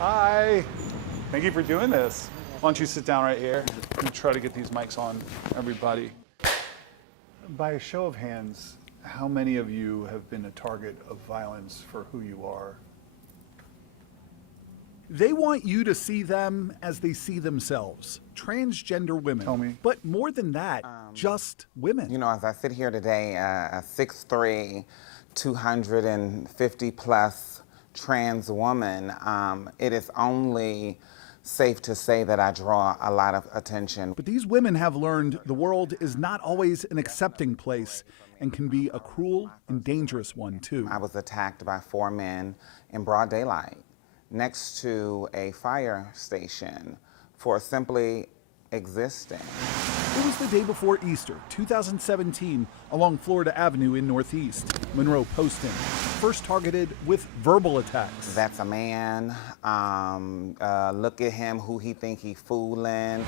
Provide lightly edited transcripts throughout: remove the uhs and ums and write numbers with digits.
Hi. Thank you for doing this. Why don't you sit down right here and try to get these mics on everybody. By a show of hands, how many of you have been a target of violence for who you are? They want you to see them as they see themselves, transgender women. Tell me. But more than that, just women. You know, as I sit here today, a 6'3", 250 plus trans woman, it is only safe to say that I draw a lot of attention. But these women have learned the world is not always an accepting place and can be a cruel and dangerous one, too. I was attacked by 4 men in broad daylight next to a fire station for simply existing. It was the day before Easter, 2017, along Florida Avenue in Northeast. Monroe Poston, first targeted with verbal attacks. That's a man. Look at him, who he think he fooling.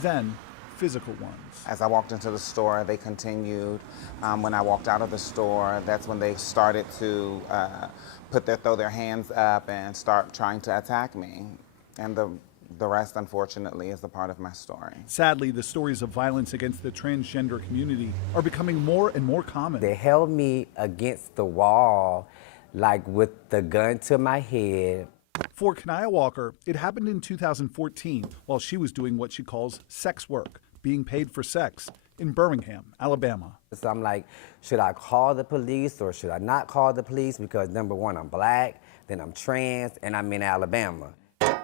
Then, physical ones. As I walked into the store, they continued. When I walked out of the store, that's when they started to throw their hands up and start trying to attack me. And the rest, unfortunately, is a part of my story. Sadly, the stories of violence against the transgender community are becoming more and more common. They held me against the wall, like with the gun to my head. For Kanaya Walker, it happened in 2014 while she was doing what she calls sex work, being paid for sex, in Birmingham, Alabama. So I'm like, should I call the police or should I not call the police? Because number one, I'm black, then I'm trans, and I'm in Alabama.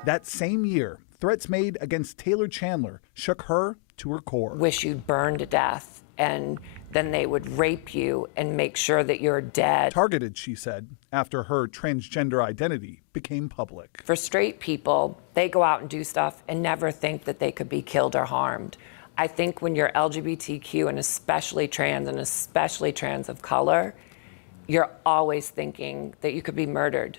That same year, threats made against Taylor Chandler shook her to her core. Wish you'd burn to death, and then they would rape you and make sure that you're dead. Targeted, she said, after her transgender identity became public. For straight people, they go out and do stuff and never think that they could be killed or harmed. I think when you're LGBTQ and especially trans of color, you're always thinking that you could be murdered.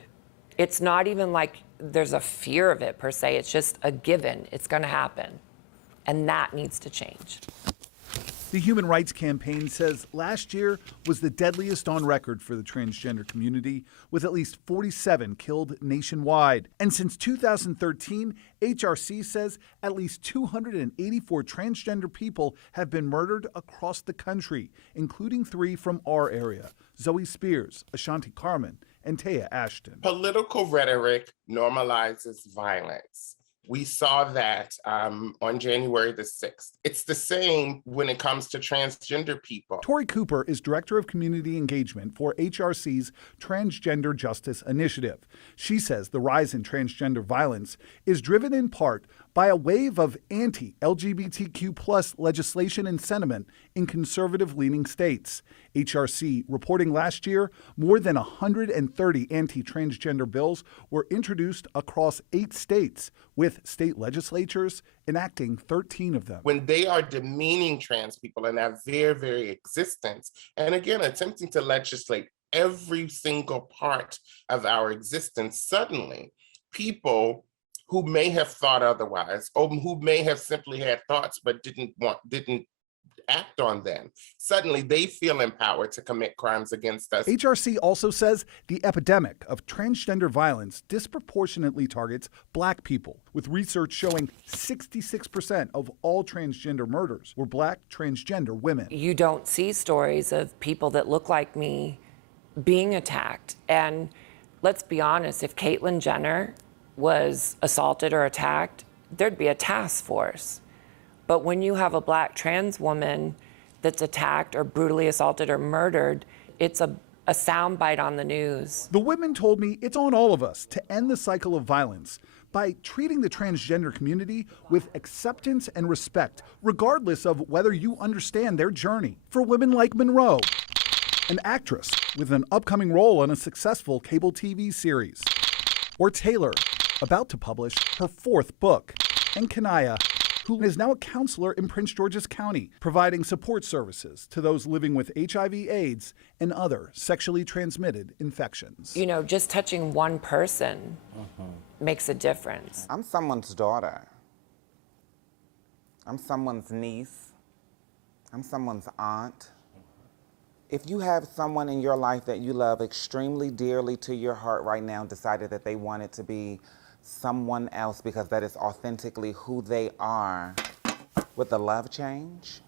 It's not even like there's a fear of it per se, it's just a given, it's gonna happen. And that needs to change. The Human Rights Campaign says last year was the deadliest on record for the transgender community, with at least 47 killed nationwide. And since 2013, HRC says at least 284 transgender people have been murdered across the country, including 3 from our area: Zoe Spears, Ashanti Carmen, and Taya Ashton. Political rhetoric normalizes violence. We saw that on January the 6th. It's the same when it comes to transgender people. Tori Cooper is Director of Community Engagement for HRC's Transgender Justice Initiative. She says the rise in transgender violence is driven in part by a wave of anti-LGBTQ+ legislation and sentiment in conservative-leaning states. HRC reporting last year more than 130 anti-transgender bills were introduced across 8 states, with state legislatures enacting 13 of them. When they are demeaning trans people and our very, very existence, and again, attempting to legislate every single part of our existence, suddenly people who may have thought otherwise, or who may have simply had thoughts but didn't act on them, suddenly they feel empowered to commit crimes against us. HRC also says the epidemic of transgender violence disproportionately targets Black people, with research showing 66% of all transgender murders were Black transgender women. You don't see stories of people that look like me being attacked. And let's be honest, if Caitlyn Jenner was assaulted or attacked, there'd be a task force. But when you have a Black trans woman that's attacked or brutally assaulted or murdered, it's a soundbite on the news. The women told me it's on all of us to end the cycle of violence by treating the transgender community with acceptance and respect, regardless of whether you understand their journey. For women like Monroe, an actress with an upcoming role on a successful cable TV series, or Taylor, about to publish her 4th book, and Kanaya, who is now a counselor in Prince George's County, providing support services to those living with HIV/AIDS and other sexually transmitted infections. You know, just touching one person makes a difference. I'm someone's daughter. I'm someone's niece. I'm someone's aunt. If you have someone in your life that you love extremely dearly to your heart right now, decided that they wanted to be someone else because that is authentically who they are, would the love change?